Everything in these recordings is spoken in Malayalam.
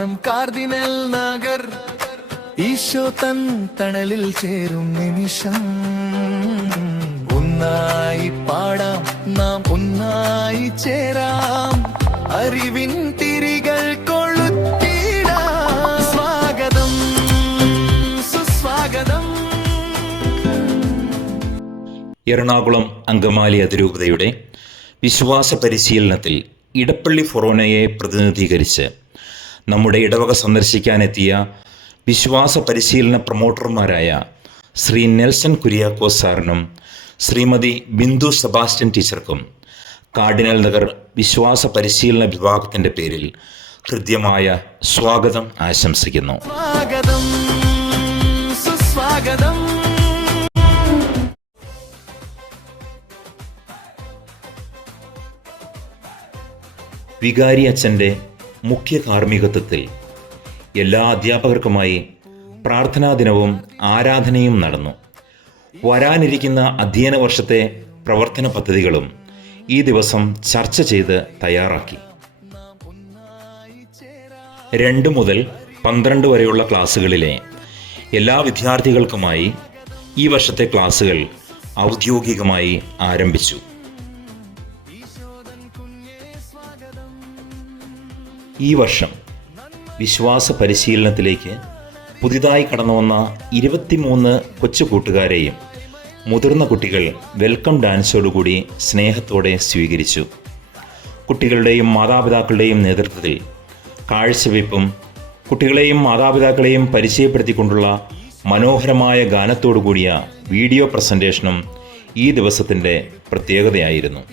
പാവനം കാർദിനൽ നഗർ ഈശോ തൻ തണലിൽ ചേരും നിമിഷം. ഒന്നായി പാടാം നാം, ഒന്നായി ചേരാം, അറിവിൻ തിരികൾ കൊളുത്തിടാം. സ്വാഗതം സുസ്വാഗതം. എറണാകുളം അങ്കമാലി അതിരൂപതയുടെ വിശ്വാസ പരിശീലനത്തിൽ ഇടപ്പള്ളി ഫൊറോനയെ പ്രതിനിധീകരിച്ച് നമ്മുടെ ഇടവക സന്ദർശിക്കാനെത്തിയ വിശ്വാസ പരിശീലന പ്രൊമോട്ടർമാരായ ശ്രീ നെൽസൺ കുര്യാക്കോസ് സാറിനും ശ്രീമതി ബിന്ദു സെബാസ്റ്റ്യൻ ടീച്ചർക്കും കാർഡിനൽ നഗർ വിശ്വാസ പരിശീലന വിഭാഗത്തിൻ്റെ പേരിൽ ഹൃദ്യമായ സ്വാഗതം ആശംസിക്കുന്നു. സ്വാഗതം സുസ്വാഗതം. വികാരി അച്ഛൻ്റെ മുഖ്യ കാർമ്മികത്വത്തിൽ എല്ലാ അധ്യാപകർക്കുമായി പ്രാർത്ഥനാ ദിനവും ആരാധനയും നടന്നു. വരാനിരിക്കുന്ന അധ്യയന വർഷത്തെ പ്രവർത്തന പദ്ധതികളും ഈ ദിവസം ചർച്ച ചെയ്ത് തയ്യാറാക്കി. 2 മുതൽ 12 വരെയുള്ള ക്ലാസ്സുകളിലെ എല്ലാ വിദ്യാർത്ഥികൾക്കുമായി ഈ വർഷത്തെ ക്ലാസ്സുകൾ ഔദ്യോഗികമായി ആരംഭിച്ചു. ഈ വർഷം വിശ്വാസ പരിശീലനത്തിലേക്ക് പുതിയതായി കടന്നു വന്ന 23 കൊച്ചു കൂട്ടുകാരെയും മുതിർന്ന കുട്ടികൾ വെൽക്കം ഡാൻസോടുകൂടി സ്നേഹത്തോടെ സ്വീകരിച്ചു. കുട്ടികളുടെയും മാതാപിതാക്കളുടെയും നേതൃത്വത്തിൽ കാഴ്ചവെപ്പും കുട്ടികളെയും മാതാപിതാക്കളെയും പരിചയപ്പെടുത്തിക്കൊണ്ടുള്ള മനോഹരമായ ഗാനത്തോടുകൂടിയ വീഡിയോ പ്രസൻറ്റേഷനും ഈ ദിവസത്തിൻ്റെ പ്രത്യേകതയായിരുന്നു.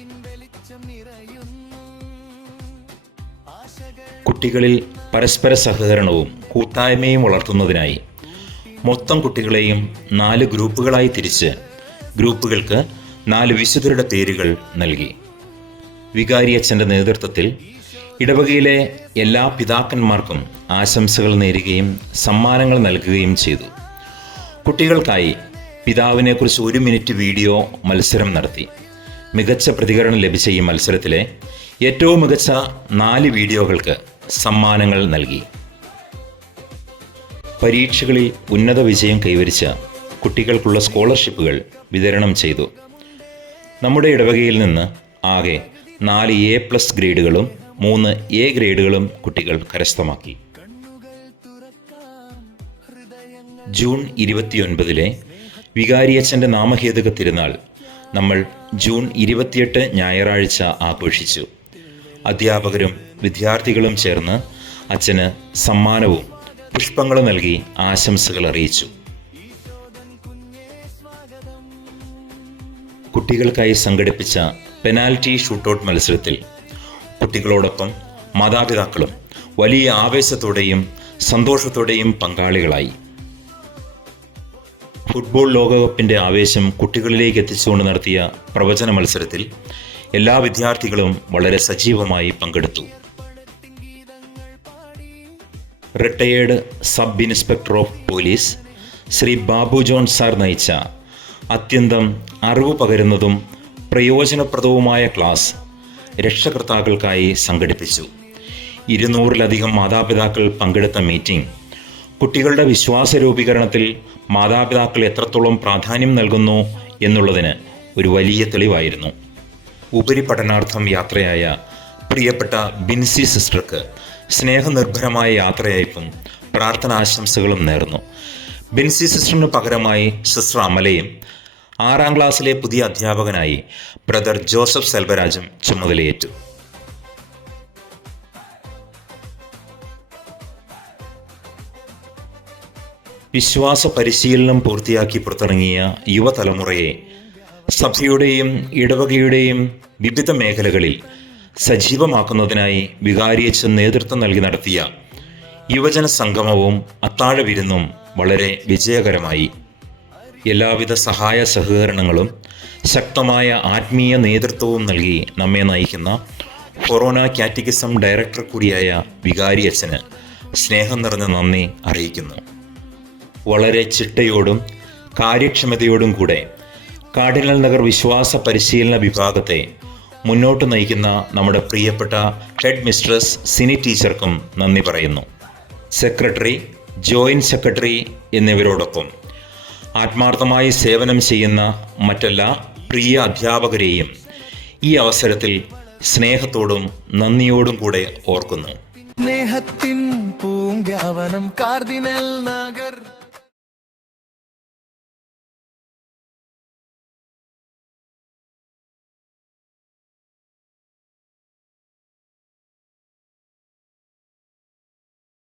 കുട്ടികളിൽ പരസ്പര സഹകരണവും കൂട്ടായ്മയും വളർത്തുന്നതിനായി മൊത്തം കുട്ടികളെയും 4 ഗ്രൂപ്പുകളായി തിരിച്ച് ഗ്രൂപ്പുകൾക്ക് 4 വിശുദ്ധരുടെ പേരുകൾ നൽകി. വികാരിയച്ഛൻ്റെ നേതൃത്വത്തിൽ ഇടവകയിലെ എല്ലാ പിതാക്കന്മാർക്കും ആശംസകൾ നേരുകയും സമ്മാനങ്ങൾ നൽകുകയും ചെയ്തു. കുട്ടികൾക്കായി പിതാവിനെക്കുറിച്ച് 1 മിനിറ്റ് വീഡിയോ മത്സരം നടത്തി. മികച്ച പ്രതികരണം ലഭിച്ച ഈ മത്സരത്തിലെ ഏറ്റവും മികച്ച 4 വീഡിയോകൾക്ക് സമ്മാനങ്ങൾ നൽകി. പരീക്ഷകളിൽ ഉന്നത വിജയം കൈവരിച്ച കുട്ടികൾക്കുള്ള സ്കോളർഷിപ്പുകൾ വിതരണം ചെയ്തു. നമ്മുടെ ഇടവകയിൽ നിന്ന് ആകെ 4 A+ ഗ്രേഡുകളും 3 A ഗ്രേഡുകളും കുട്ടികൾ കരസ്ഥമാക്കി. ജൂൺ 29 വികാരിയച്ഛൻ്റെ നാമഹേതുക തിരുനാൾ നമ്മൾ ജൂൺ 28 ഞായറാഴ്ച ആഘോഷിച്ചു. അധ്യാപകരും വിദ്യാർത്ഥികളും ചേർന്ന് അച്ഛന് സമ്മാനവും പുഷ്പങ്ങളും നൽകി ആശംസകൾ അറിയിച്ചു. കുട്ടികൾക്കായി സംഘടിപ്പിച്ച പെനാൽറ്റി ഷൂട്ടൗട്ട് മത്സരത്തിൽ കുട്ടികളോടൊപ്പം മാതാപിതാക്കളും വലിയ ആവേശത്തോടെയും സന്തോഷത്തോടെയും പങ്കാളികളായി. ഫുട്ബോൾ ലോകകപ്പിൻ്റെ ആവേശം കുട്ടികളിലേക്ക് എത്തിച്ചുകൊണ്ട് നടത്തിയ പ്രവചന മത്സരത്തിൽ എല്ലാ വിദ്യാർത്ഥികളും വളരെ സജീവമായി പങ്കെടുത്തു. Retired sub inspector of police Shri Babu John sir നയിച്ച അത്യന്തം അറിവ് പകരുന്നതും പ്രയോജനപ്രദവുമായ ക്ലാസ് രക്ഷകർത്താക്കൾക്കായി സംഘടിപ്പിച്ചു. 200-ലധികം മാതാപിതാക്കൾ പങ്കെടുത്ത മീറ്റിംഗ് കുട്ടികളുടെ വിശ്വാസ രൂപീകരണത്തിൽ മാതാപിതാക്കൾ എത്രത്തോളം പ്രാധാന്യം നൽകുന്നു എന്നുള്ളതിന് ഒരു വലിയ തെളിവായിരുന്നു. ഉപരിപഠനാർത്ഥം യാത്രയായ പ്രിയപ്പെട്ട ബിൻസി സിസ്റ്റർക്ക് സ്നേഹനിർഭരമായ യാത്രയയപ്പും പ്രാർത്ഥനാശംസകളും നേർന്നു. ബിൻസി സിസ്റ്ററിന് പകരമായി സിസ്റ്റർ അമലയും 6ാം ക്ലാസ്സിലെ പുതിയ അധ്യാപകനായി ബ്രദർ ജോസഫ് സെൽവരാജും ചുമതലയേറ്റു. വിശ്വാസ പരിശീലനം പൂർത്തിയാക്കി പുറത്തിറങ്ങിയ യുവതലമുറയെ സഭയുടെയും ഇടവകയുടെയും വിവിധ മേഖലകളിൽ സജീവമാക്കുന്നതിനായി വികാരിയച്ഛൻ നേതൃത്വം നൽകി നടത്തിയ യുവജന സംഗമവും അത്താഴ വിരുന്നും വളരെ വിജയകരമായി. എല്ലാവിധ സഹായ സഹകരണങ്ങളും ശക്തമായ ആത്മീയ നേതൃത്വവും നൽകി നമ്മെ നയിക്കുന്ന ഫൊറോന കാറ്റക്കിസം ഡയറക്ടർ കൂടിയായ വികാരിയച്ഛന് സ്നേഹം നിറഞ്ഞ നന്ദി അറിയിക്കുന്നു. വളരെ ചിട്ടയോടും കാര്യക്ഷമതയോടും കൂടെ കാർഡിനൽ നഗർ വിശ്വാസ പരിശീലന വിഭാഗത്തെ മുന്നോട്ട് നയിക്കുന്ന നമ്മുടെ പ്രിയപ്പെട്ട ഹെഡ് മിസ്ട്രസ് സിനി ടീച്ചർക്കും നന്ദി പറയുന്നു. സെക്രട്ടറി, ജോയിന്റ് സെക്രട്ടറി എന്നിവരോടൊപ്പം ആത്മാർത്ഥമായി സേവനം ചെയ്യുന്ന മറ്റെല്ലാ പ്രിയ അധ്യാപകരെയും ഈ അവസരത്തിൽ സ്നേഹത്തോടും നന്ദിയോടും കൂടെ ഓർക്കുന്നു. സ്നേഹത്തിൻ പൂങ്കാവനം കാർദിനൽ നഗർ.